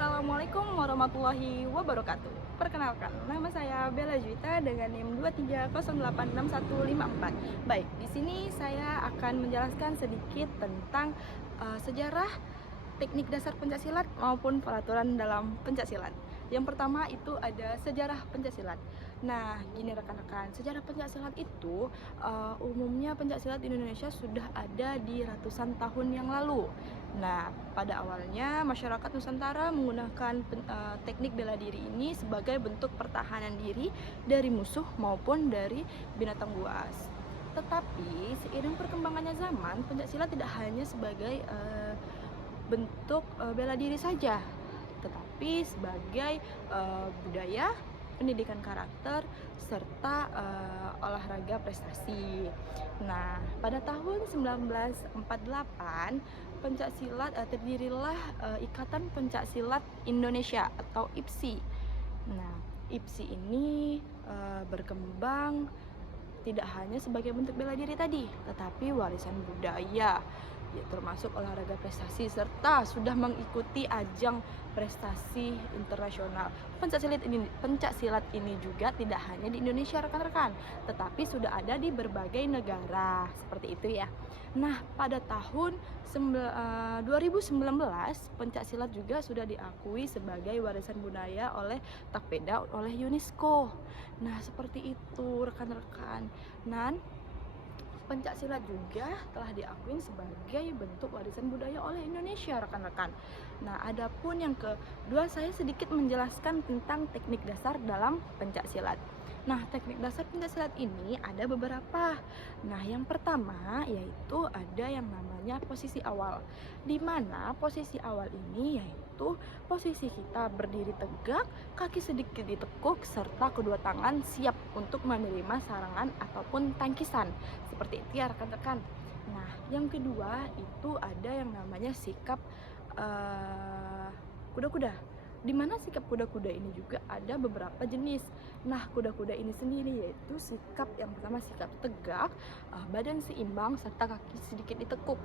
Assalamualaikum warahmatullahi wabarakatuh. Perkenalkan, nama saya Bella Juwita dengan NIM 230865154. Baik, di sini saya akan menjelaskan sedikit tentang sejarah teknik dasar pencaksilat maupun peraturan dalam pencaksilat. Yang pertama itu ada sejarah pencaksilat. Nah, gini rekan-rekan, sejarah pencaksilat itu umumnya pencaksilat di Indonesia sudah ada di ratusan tahun yang lalu. Nah, pada awalnya masyarakat Nusantara menggunakan teknik bela diri ini sebagai bentuk pertahanan diri dari musuh maupun dari binatang buas. Tetapi seiring perkembangannya zaman, pencaksilat tidak hanya sebagai bentuk bela diri saja, tetapi sebagai budaya, pendidikan karakter, serta olahraga prestasi. Nah, pada tahun 1948, pencaksilat terdirilah Ikatan Pencaksilat Indonesia atau IPSI. Nah, IPSI ini berkembang tidak hanya sebagai bentuk bela diri tadi, tetapi warisan budaya, ya, termasuk olahraga prestasi serta sudah mengikuti ajang prestasi internasional. Pencaksilat ini juga tidak hanya di Indonesia rekan-rekan, tetapi sudah ada di berbagai negara seperti itu ya. Nah, pada tahun 2019 pencaksilat juga sudah diakui sebagai warisan budaya oleh Takpeda oleh UNESCO. Nah, seperti itu rekan-rekan. Dan pencaksilat juga telah diakui sebagai bentuk warisan budaya oleh Indonesia rekan-rekan. Nah, adapun yang kedua, saya sedikit menjelaskan tentang teknik dasar dalam pencaksilat. Nah, teknik dasar pencaksilat ini ada beberapa. Nah, yang pertama yaitu ada yang namanya posisi awal, di mana posisi awal ini yaitu posisi kita berdiri tegak, kaki sedikit ditekuk, serta kedua tangan siap untuk menerima serangan ataupun tangkisan. Seperti itu ya rekan-rekan. Nah, yang kedua itu ada yang namanya sikap kuda-kuda, di mana sikap kuda-kuda ini juga ada beberapa jenis. Nah, kuda-kuda ini sendiri yaitu sikap yang pertama sikap tegak, badan seimbang, serta kaki sedikit ditekuk,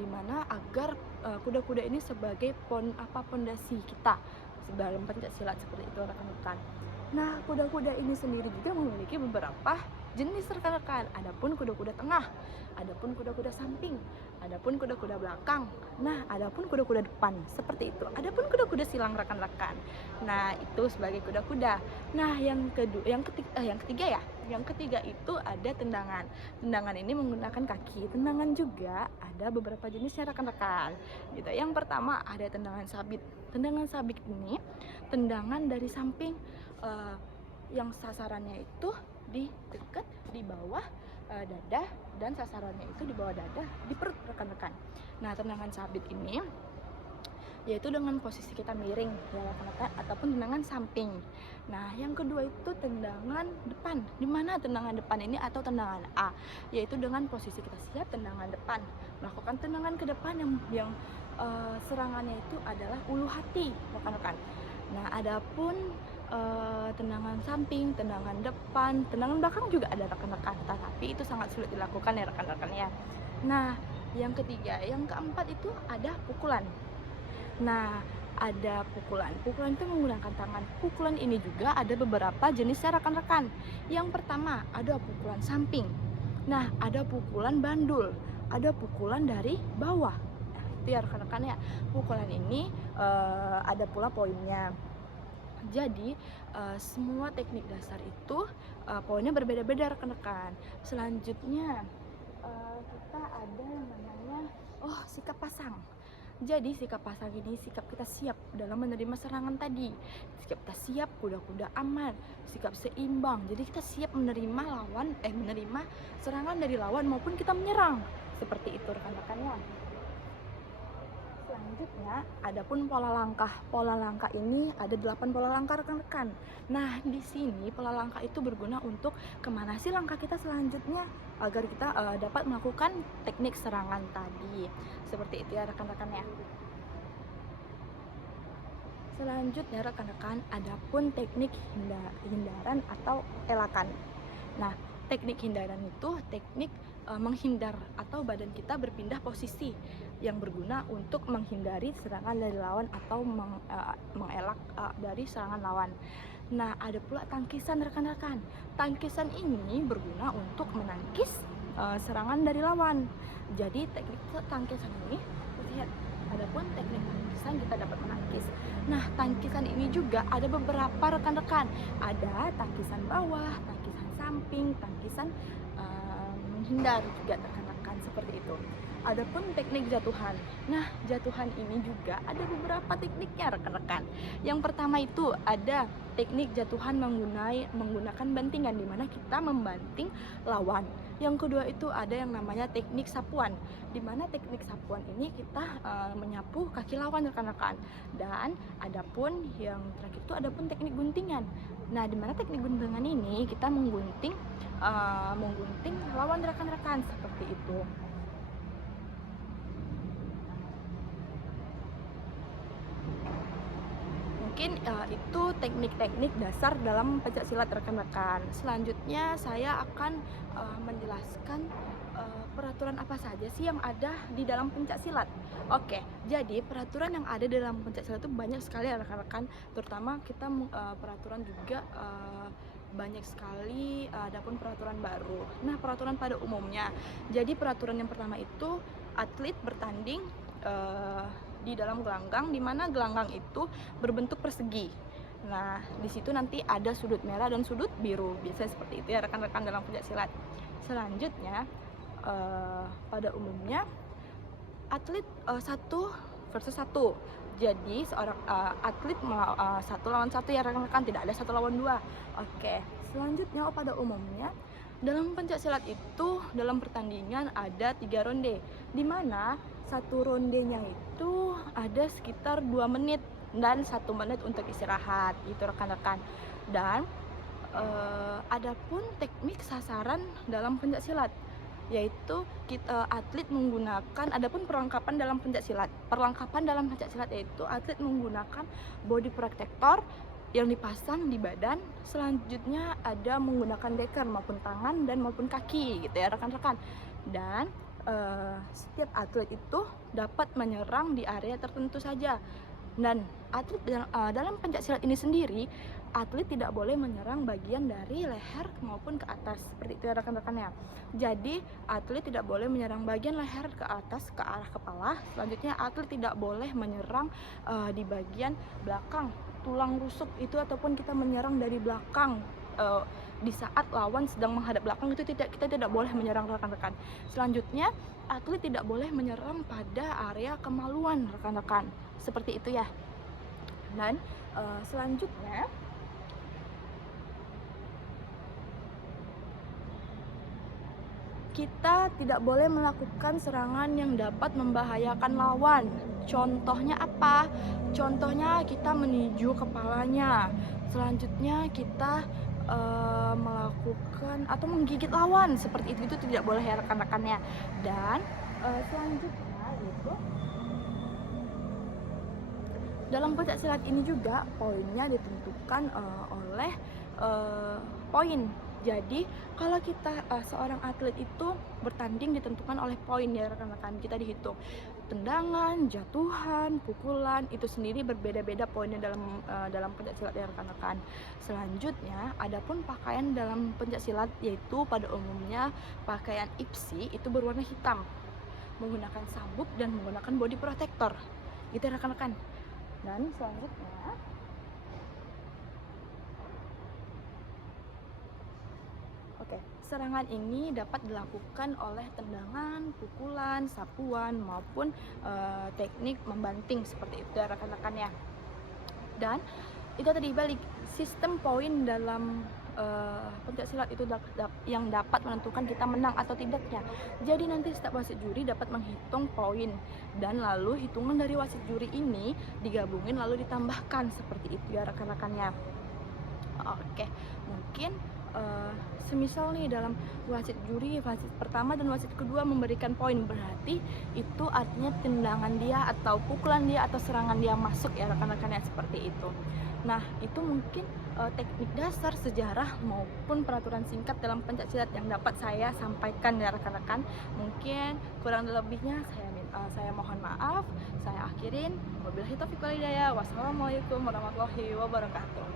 di mana agar kuda-kuda ini sebagai pondasi kita dalam pencaksilat seperti itu rekan-rekan. Nah, kuda-kuda ini sendiri juga memiliki beberapa jenis rekan-rekan. Adapun kuda-kuda tengah, adapun kuda-kuda samping, adapun kuda-kuda belakang. Nah, adapun kuda-kuda depan seperti itu. Adapun kuda-kuda silang rekan-rekan. Nah, itu sebagai kuda-kuda. Nah, yang ketiga ya. Yang ketiga itu ada tendangan. Tendangan ini menggunakan kaki. Tendangan juga ada beberapa jenisnya rekan-rekan. Gitu. Yang pertama ada tendangan sabit. Tendangan sabit ini tendangan dari samping, yang sasarannya itu di dekat di bawah dada, dan sasarannya itu di bawah dada di perut rekan-rekan. Nah, tendangan sabit ini yaitu dengan posisi kita miring ya rekan-rekan, ataupun tendangan samping. Nah, yang kedua itu tendangan depan, di mana tendangan depan ini atau tendangan A yaitu dengan posisi kita siap tendangan depan, melakukan tendangan ke depan yang serangannya itu adalah ulu hati rekan-rekan. Nah, adapun tendangan samping, tendangan depan, tendangan belakang juga ada rekan-rekan, tetapi itu sangat sulit dilakukan ya rekan-rekan ya. Nah, yang ketiga, yang keempat itu ada pukulan. Nah, ada pukulan. Pukulan itu menggunakan tangan. Pukulan ini juga ada beberapa jenisnya rekan-rekan. Yang pertama ada pukulan samping. Nah, ada pukulan bandul, ada pukulan dari bawah. Nah, itu ya rekan-rekan ya. Pukulan ini ada pula poinnya. Jadi semua teknik dasar itu poinnya berbeda-beda rekan-rekan. Selanjutnya kita ada yang namanya sikap pasang. Jadi sikap pasang ini sikap kita siap dalam menerima serangan tadi. Sikap kita siap, kuda-kuda aman, sikap seimbang. Jadi kita siap menerima serangan dari lawan maupun kita menyerang. Seperti itu rekan-rekannya. Selanjutnya, adapun pola langkah. Pola langkah ini ada 8 pola langkah rekan-rekan. Nah, di sini pola langkah itu berguna untuk kemana sih langkah kita selanjutnya agar kita dapat melakukan teknik serangan tadi. Seperti itu ya rekan-rekan ya. Selanjutnya rekan-rekan, adapun teknik hindaran atau elakan. Nah, teknik hindaran itu teknik menghindar atau badan kita berpindah posisi yang berguna untuk menghindari serangan dari lawan atau mengelak dari serangan lawan. Nah, ada pula tangkisan rekan-rekan. Tangkisan ini berguna untuk menangkis serangan dari lawan. Jadi teknik tangkisan ini, lihat, adapun teknik tangkisan kita dapat menangkis. Nah, tangkisan ini juga ada beberapa rekan-rekan. Ada tangkisan bawah, tangkisan samping, tangkisan menghindar juga rekan-rekan, seperti itu. Adapun teknik jatuhan. Nah, jatuhan ini juga ada beberapa tekniknya rekan-rekan. Yang pertama itu ada teknik jatuhan menggunakan bantingan, di mana kita membanting lawan. Yang kedua itu ada yang namanya teknik sapuan, di mana teknik sapuan ini kita menyapu kaki lawan rekan-rekan. Dan adapun yang terakhir itu adapun teknik guntingan. Nah, di mana teknik guntingan ini kita menggunting lawan rekan-rekan, seperti itu. Mungkin itu teknik-teknik dasar dalam pencaksilat rekan-rekan. Selanjutnya saya akan menjelaskan peraturan apa saja sih yang ada di dalam pencaksilat. Oke, jadi peraturan yang ada di dalam pencaksilat itu banyak sekali ya rekan-rekan. Terutama kita peraturan juga banyak sekali, adapun peraturan baru. Nah, peraturan pada umumnya. Jadi peraturan yang pertama itu atlet bertanding di dalam gelanggang, di mana gelanggang itu berbentuk persegi. Nah, di situ nanti ada sudut merah dan sudut biru. Biasanya seperti itu ya rekan-rekan dalam pencaksilat. Selanjutnya pada umumnya atlet 1 versus 1. Jadi seorang atlet satu lawan satu ya rekan-rekan, tidak ada 1 lawan 2. Oke, selanjutnya pada umumnya dalam pencaksilat itu dalam pertandingan ada 3 ronde, di mana satu rondenya itu ada sekitar 2 menit dan 1 menit untuk istirahat, gitu rekan-rekan. Dan adapun teknik sasaran dalam pencaksilat, yaitu atlet menggunakan, adapun perlengkapan dalam pencaksilat. Perlengkapan dalam pencaksilat yaitu atlet menggunakan body protector yang dipasang di badan. Selanjutnya ada menggunakan deker maupun tangan dan maupun kaki, gitu ya rekan-rekan. Dan setiap atlet itu dapat menyerang di area tertentu saja. Dan atlet dalam pencaksilat ini sendiri, atlet tidak boleh menyerang bagian dari leher maupun ke atas, seperti itu ya rekan-rekannya. Jadi atlet tidak boleh menyerang bagian leher ke atas ke arah kepala. Selanjutnya atlet tidak boleh menyerang di bagian belakang tulang rusuk itu, ataupun kita menyerang dari belakang di saat lawan sedang menghadap belakang, itu kita tidak boleh menyerang rekan-rekan. Selanjutnya atlet tidak boleh menyerang pada area kemaluan rekan-rekan, seperti itu ya. Dan selanjutnya kita tidak boleh melakukan serangan yang dapat membahayakan lawan. Contohnya apa? Contohnya kita menuju kepalanya. Selanjutnya kita melakukan atau menggigit lawan, seperti itu tidak boleh ya rekan-rekannya. Dan selanjutnya itu dalam pencaksilat ini juga poinnya ditentukan oleh poin. Jadi kalau kita seorang atlet itu bertanding ditentukan oleh poin ya rekan-rekan. Kita dihitung tendangan, jatuhan, pukulan, itu sendiri berbeda-beda poinnya dalam pencaksilat ya rekan-rekan. Selanjutnya adapun pakaian dalam pencaksilat, yaitu pada umumnya pakaian ipsi itu berwarna hitam, menggunakan sabuk dan menggunakan body protector, gitu ya rekan-rekan. Dan selanjutnya serangan ini dapat dilakukan oleh tendangan, pukulan, sapuan maupun teknik membanting, seperti itu ya rekan-rekannya. Dan itu tadi balik sistem poin dalam pencaksilat itu yang dapat menentukan kita menang atau tidaknya. Jadi nanti setiap wasit juri dapat menghitung poin, dan lalu hitungan dari wasit juri ini digabungin lalu ditambahkan, seperti itu ya rekan-rekannya. Oke, mungkin semisal nih dalam wasit juri, wasit pertama dan wasit kedua memberikan poin, berarti itu artinya tendangan dia atau pukulan dia atau serangan dia masuk ya rekan-rekannya, seperti itu. Nah, itu mungkin teknik dasar sejarah maupun peraturan singkat dalam pencaksilat yang dapat saya sampaikan ya rekan-rekan. Mungkin kurang lebihnya saya mohon maaf. Saya akhirin. Wabillahi taufiq wal hidayah. Wassalamualaikum warahmatullahi wabarakatuh.